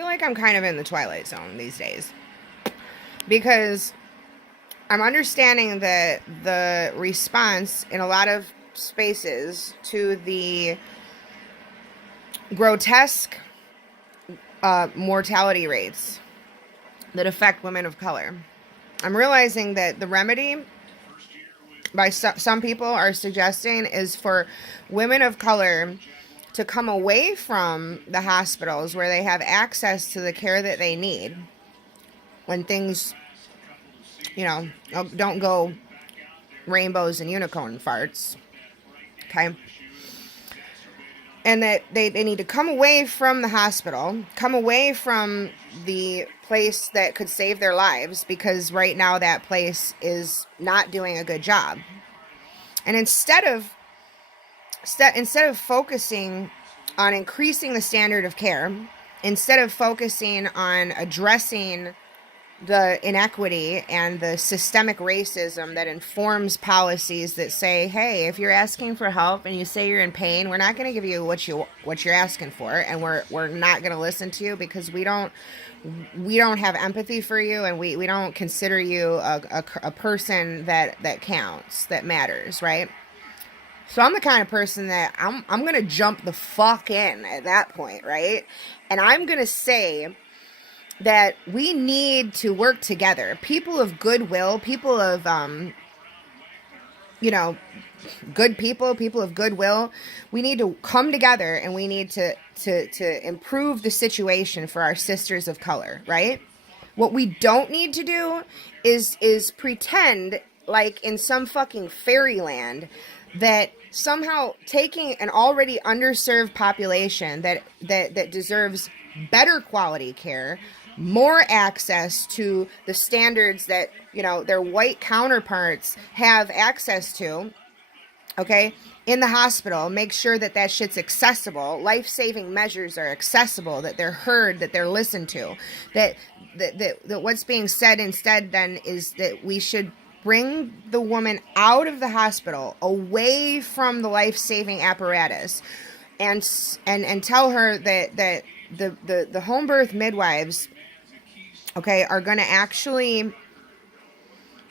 feel like I'm kind of in the Twilight Zone these days because I'm understanding that the response in a lot of spaces to the grotesque mortality rates that affect women of color. I'm realizing that the remedy by some people are suggesting is for women of color to come away from the hospitals where they have access to the care that they need when things, don't go rainbows and unicorn farts. Okay. And that they need to come away from the hospital, come away from the place that could save their lives, because right now that place is not doing a good job. And instead of focusing on increasing the standard of care, instead of focusing on addressing the inequity and the systemic racism that informs policies that say, hey, if you're asking for help and you say you're in pain, we're not going to give you what you're asking for, and we're not going to listen to you because we don't have empathy for you, and we don't consider you a person that counts, that matters, right? So I'm the kind of person that I'm going to jump the fuck in at that point, right? And I'm going to say that we need to work together. People of goodwill, people of, good people of goodwill. We need to come together, and we need to improve the situation for our sisters of color, right? What we don't need to do is pretend like in some fucking fairyland that somehow taking an already underserved population that deserves better quality care, more access to the standards that, their white counterparts have access to, okay, in the hospital, make sure that that shit's accessible, life-saving measures are accessible, that they're heard, that they're listened to, that what's being said instead then is that we should bring the woman out of the hospital, away from the life-saving apparatus, and tell her that the home birth midwives, okay, are going to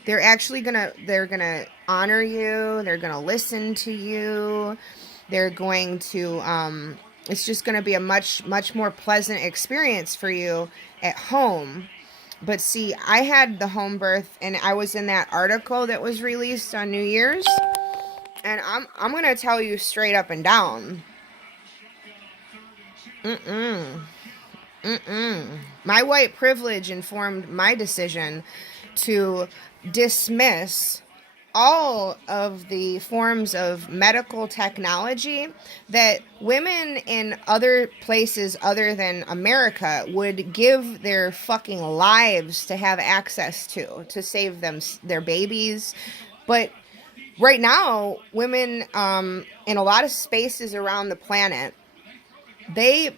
they're gonna honor you, they're gonna listen to you, they're going to it's just gonna be a much more pleasant experience for you at home. But see, I had the home birth, and I was in that article that was released on New Year's, and I'm gonna tell you straight up and down, my white privilege informed my decision to dismiss all of the forms of medical technology that women in other places other than America would give their fucking lives to have access to save their babies. But right now, women in a lot of spaces around the planet, they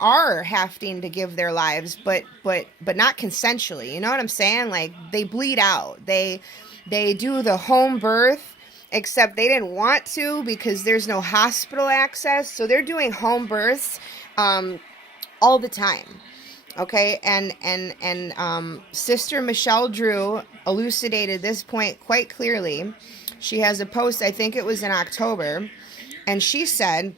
are having to give their lives, but not consensually. You know what I'm saying? Like, they bleed out. They do the home birth, except they didn't want to because there's no hospital access. So they're doing home births all the time. Okay, and Sister Michelle Drew elucidated this point quite clearly. She has a post, I think it was in October, and she said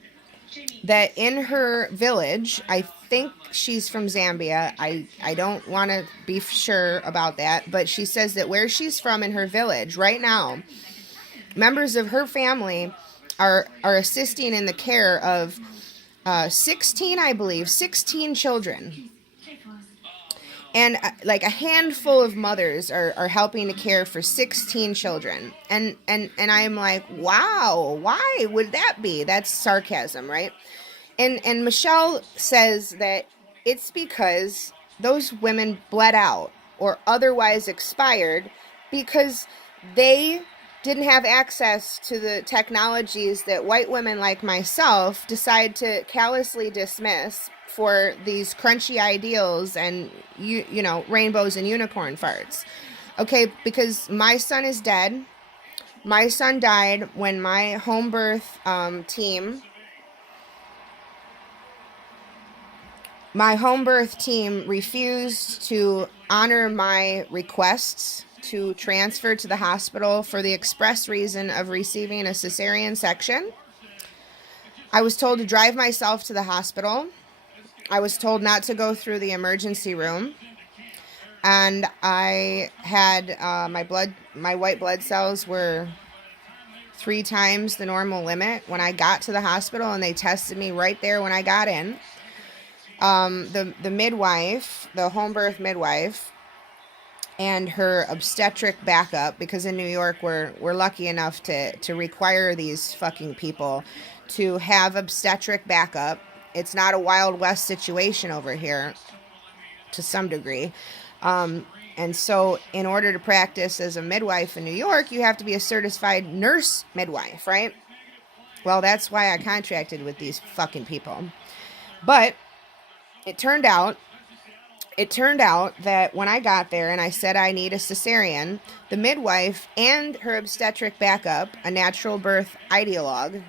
that in her village, I think she's from Zambia, I don't want to be sure about that, but she says that where she's from in her village right now, members of her family are assisting in the care of 16 children. And like a handful of mothers are helping to care for 16 children. And I'm like, wow, why would that be? That's sarcasm, right? And Michelle says that it's because those women bled out or otherwise expired because they didn't have access to the technologies that white women like myself decide to callously dismiss for these crunchy ideals and rainbows and unicorn farts. Okay, because my son is dead. My son died when my home birth team My home birth team refused to honor my requests to transfer to the hospital for the express reason of receiving a cesarean section. I was told to drive myself to the hospital. I was told not to go through the emergency room. And I had my white blood cells were 3 times the normal limit when I got to the hospital, and they tested me right there when I got in. The midwife, the home birth midwife, and her obstetric backup, because in New York we're lucky enough to require these fucking people to have obstetric backup. It's not a Wild West situation over here to some degree. And so in order to practice as a midwife in New York, you have to be a certified nurse midwife, right? Well, that's why I contracted with these fucking people. But it turned out that when I got there and I said I need a cesarean, the midwife and her obstetric backup, a natural birth ideologue,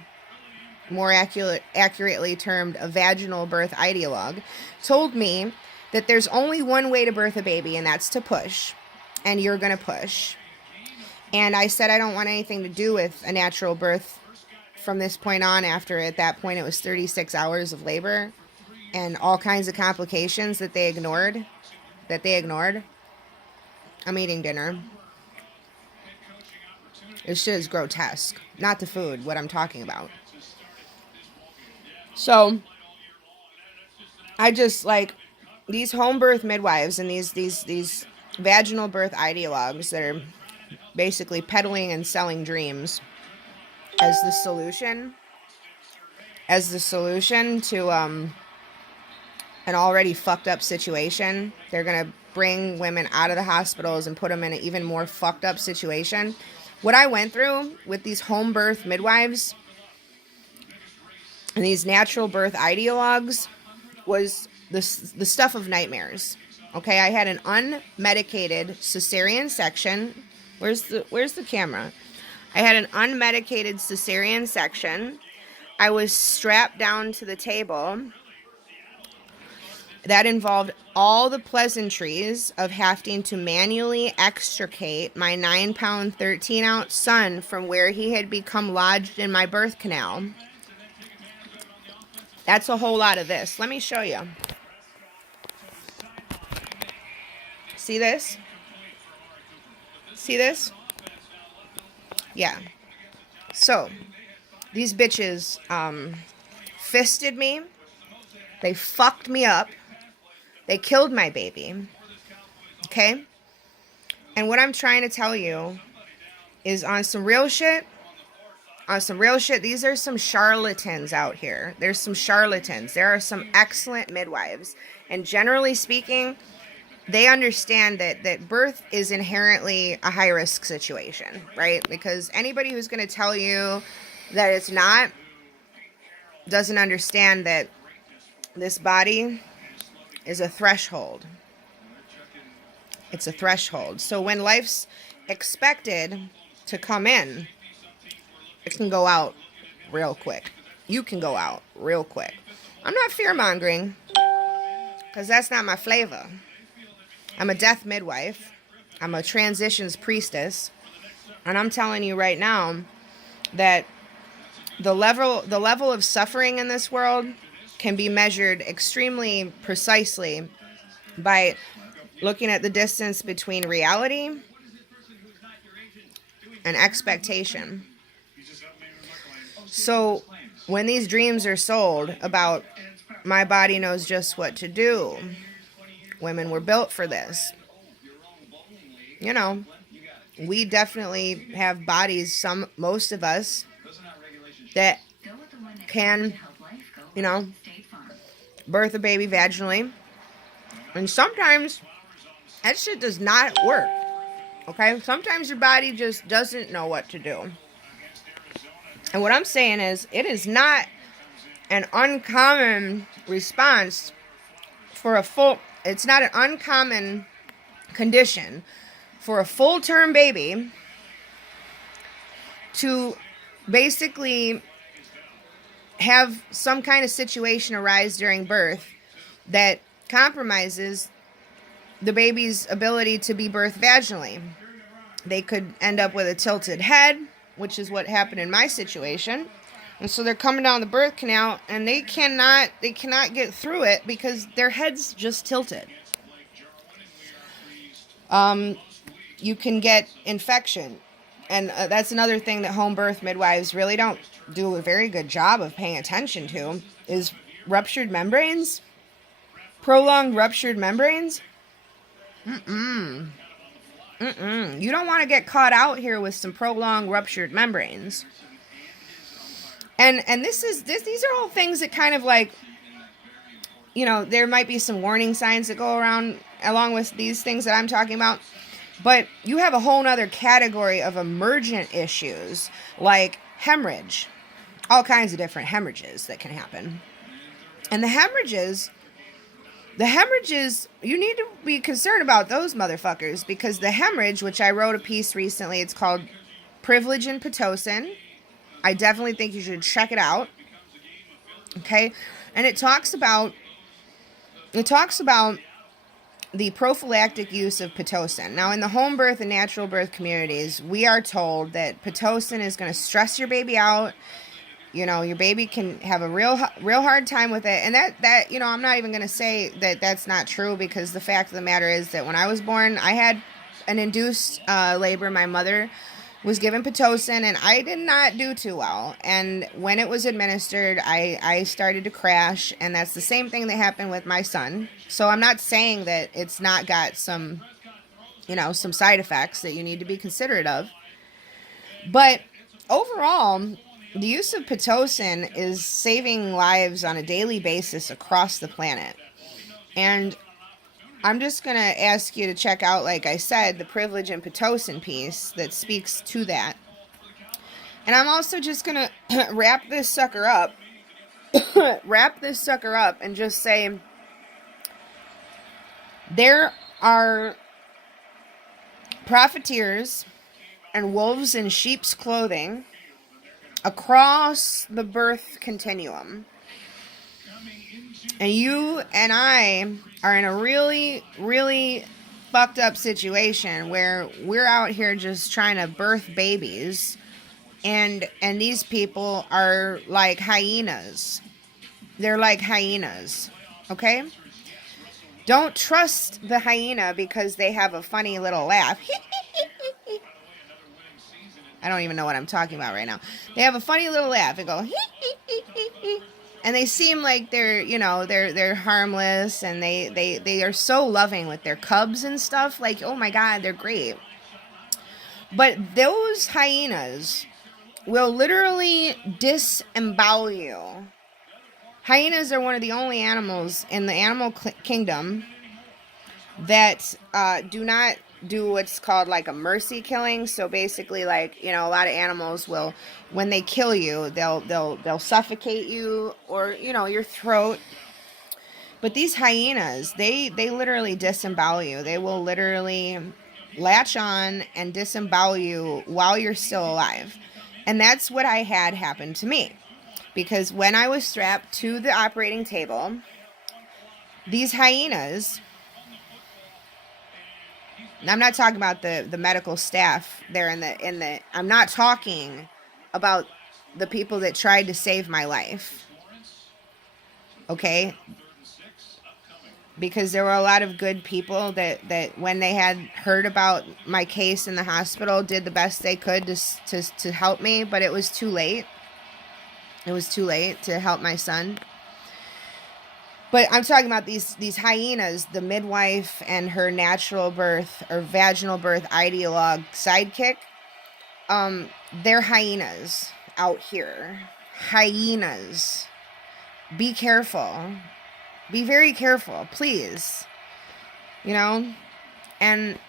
more accurately termed a vaginal birth ideologue, told me that there's only one way to birth a baby, and that's to push, and you're going to push. And I said I don't want anything to do with a natural birth from this point on. After, at that point, it was 36 hours of labor and all kinds of complications that they ignored. I'm eating dinner. This shit is grotesque. Not the food, what I'm talking about. So, I just, like, these home birth midwives and these vaginal birth ideologues that are basically peddling and selling dreams as the solution to an already fucked up situation. They're gonna bring women out of the hospitals and put them in an even more fucked up situation. What I went through with these home birth midwives and these natural birth ideologues was the stuff of nightmares. Okay, I had an unmedicated cesarean section. Where's the camera? I had an unmedicated cesarean section. I was strapped down to the table. That involved all the pleasantries of having to manually extricate my 9-pound, 13-ounce son from where he had become lodged in my birth canal. That's a whole lot of this. Let me show you. See this? See this? Yeah. So, these bitches fisted me. They fucked me up. They killed my baby. Okay? And what I'm trying to tell you is on some real shit, these are some charlatans out here. There's some charlatans. There are some excellent midwives. And generally speaking, they understand that birth is inherently a high-risk situation, right? Because anybody who's going to tell you that it's not doesn't understand that this body is a threshold. It's a threshold. So when life's expected to come in, it can go out real quick. You can go out real quick. I'm not fear-mongering, because that's not my flavor. I'm a death midwife. I'm a transitions priestess. And I'm telling you right now that the level of suffering in this world can be measured extremely precisely by looking at the distance between reality and expectation. So when these dreams are sold about my body knows just what to do, women were built for this. You know, we definitely have bodies, most of us, that can, you know, birth a baby vaginally. And sometimes that shit does not work. Okay? Sometimes your body just doesn't know what to do. And what I'm saying is, it is not an uncommon response for it's not an uncommon condition for a full-term baby to basically have some kind of situation arise during birth that compromises the baby's ability to be birthed vaginally. They could end up with a tilted head, which is what happened in my situation. And so they're coming down the birth canal and they cannot get through it because their head's just tilted. You can get infection. And that's another thing that home birth midwives really don't do a very good job of paying attention to is ruptured membranes. Prolonged ruptured membranes. You don't want to get caught out here with some prolonged ruptured membranes. And these are all things that kind of like, you know, there might be some warning signs that go around along with these things that I'm talking about. But you have a whole nother category of emergent issues like hemorrhage. All kinds of different hemorrhages that can happen. And the hemorrhages, you need to be concerned about those motherfuckers because the hemorrhage, which I wrote a piece recently, it's called Privilege in Pitocin. I definitely think you should check it out. Okay? And it talks about the prophylactic use of Pitocin. Now, in the home birth and natural birth communities, we are told that Pitocin is going to stress your baby out. You know, your baby can have a real hard time with it. And that you know, I'm not even going to say that that's not true because the fact of the matter is that when I was born, I had an induced labor. My mother was given Pitocin and I did not do too well. And when it was administered, I started to crash. And that's the same thing that happened with my son. So I'm not saying that it's not got some, you know, some side effects that you need to be considerate of. But overall, the use of Pitocin is saving lives on a daily basis across the planet. And I'm just going to ask you to check out, like I said, the Privilege in Pitocin piece that speaks to that. And I'm also just going to wrap this sucker up and just say there are profiteers and wolves in sheep's clothing across the birth continuum. And you and I are in a really, really fucked up situation where we're out here just trying to birth babies. And these people are like hyenas. They're like hyenas. Okay? Don't trust the hyena because they have a funny little laugh. I don't even know what I'm talking about right now. They have a funny little laugh. They go, and they seem like they're, you know, they're harmless and they are so loving with their cubs and stuff. Like, oh my God, they're great. But those hyenas will literally disembowel you. Hyenas are one of the only animals in the animal kingdom that do not do what's called like a mercy killing. So basically, like, you know, a lot of animals will, when they kill you, they'll suffocate you or, you know, your throat. But these hyenas, they literally disembowel you. They will literally latch on and disembowel you while you're still alive. And that's what I had happen to me. Because when I was strapped to the operating table, these hyenas, and I'm not talking about the medical staff there in the I'm not talking about the people that tried to save my life. Okay? Because there were a lot of good people that when they had heard about my case in the hospital did the best they could to help me, but it was too late. It was too late to help my son. But I'm talking about these hyenas, the midwife and her natural birth or vaginal birth ideologue sidekick. They're hyenas out here. Hyenas. Be careful. Be very careful, please. You know? And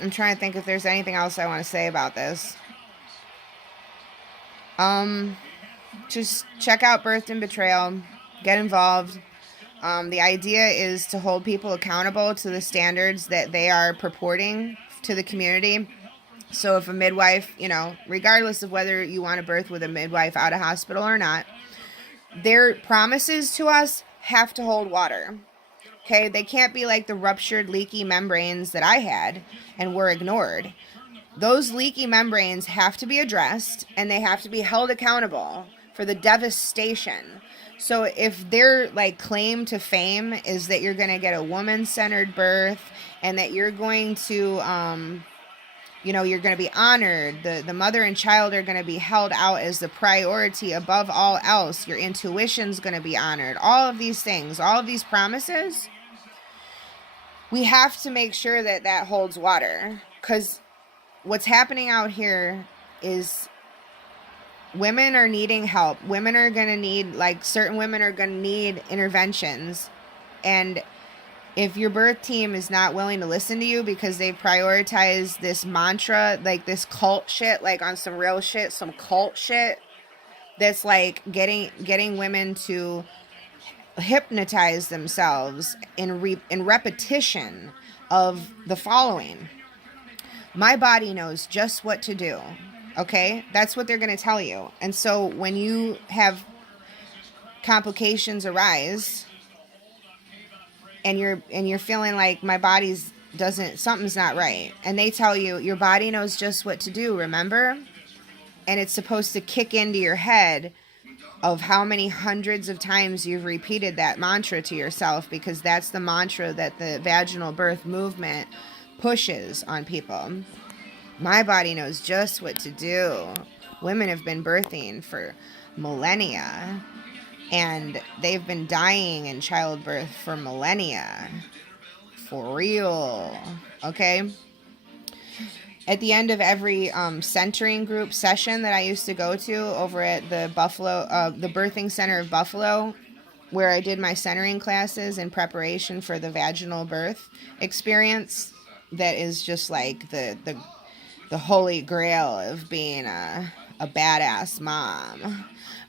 I'm trying to think if there's anything else I want to say about this. Just check out Birthed in Betrayal. Get involved. The idea is to hold people accountable to the standards that they are purporting to the community. So if a midwife, you know, regardless of whether you want to birth with a midwife out of hospital or not, their promises to us have to hold water. Okay, they can't be like the ruptured, leaky membranes that I had and were ignored. Those leaky membranes have to be addressed, and they have to be held accountable for the devastation. So if their like claim to fame is that you're going to get a woman-centered birth, and that you're going to you're going to be honored, the mother and child are going to be held out as the priority above all else, your intuition's going to be honored, all of these things, all of these promises, we have to make sure that that holds water. Because what's happening out here is women are needing help. Women are going to need, like, certain women are going to need interventions. And if your birth team is not willing to listen to you because they've prioritized this mantra, like this cult shit, like on some real shit, some cult shit, that's like getting women to hypnotize themselves in repetition of the following: my body knows just what to do. Okay, that's what they're going to tell you. And so when you have complications arise, and you're feeling like my body's something's not right, and they tell you your body knows just what to do, remember? And it's supposed to kick into your head of how many hundreds of times you've repeated that mantra to yourself, because that's the mantra that the vaginal birth movement pushes on people. My body knows just what to do. Women have been birthing for millennia, and they've been dying in childbirth for millennia. For real. Okay? At the end of every centering group session that I used to go to over at the the Birthing Center of Buffalo, where I did my centering classes in preparation for the vaginal birth experience, that is just like the holy grail of being a badass mom.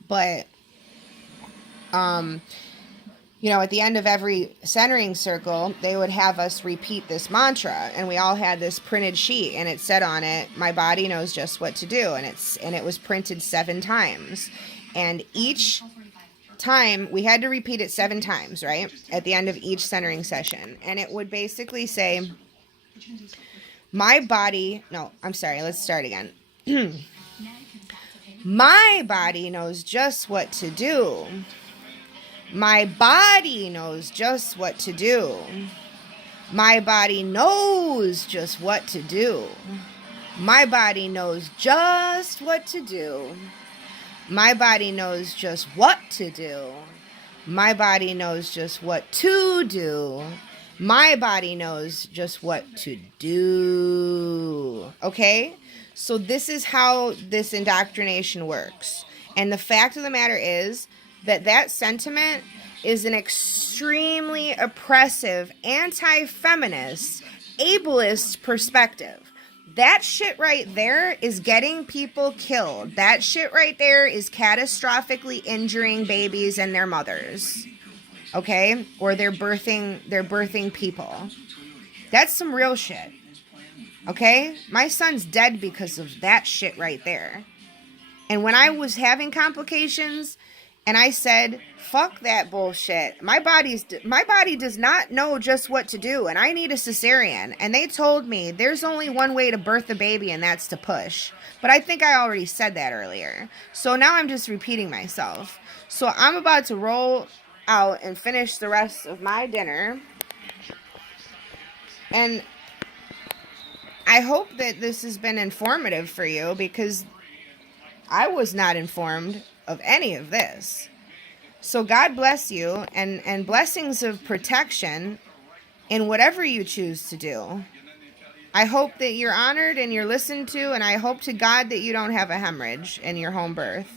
But at the end of every centering circle, they would have us repeat this mantra, and we all had this printed sheet, and it said on it, my body knows just what to do. And it was printed 7 times. And each time we had to repeat it 7 times, right? At the end of each centering session. And it would basically say, let's start again. My body knows just what to do. My body knows just what to do. My body knows just what to do. My body knows just what to do. My body knows just what to do. My body knows just what to do. My body knows just what to do. Okay? So this is how this indoctrination works. And the fact of the matter is that sentiment is an extremely oppressive, anti-feminist, ableist perspective. That shit right there is getting people killed. That shit right there is catastrophically injuring babies and their mothers. Okay? Or they're birthing people. That's some real shit. Okay? My son's dead because of that shit right there. And when I was having complications, and I said, fuck that bullshit. My body does not know just what to do, and I need a cesarean. And they told me there's only one way to birth a baby, and that's to push. But I think I already said that earlier. So now I'm just repeating myself. So I'm about to roll out and finish the rest of my dinner. And I hope that this has been informative for you, because I was not informed of any of this. So God bless you, and blessings of protection in whatever you choose to do. I hope that you're honored and you're listened to, and I hope to God that you don't have a hemorrhage in your home birth.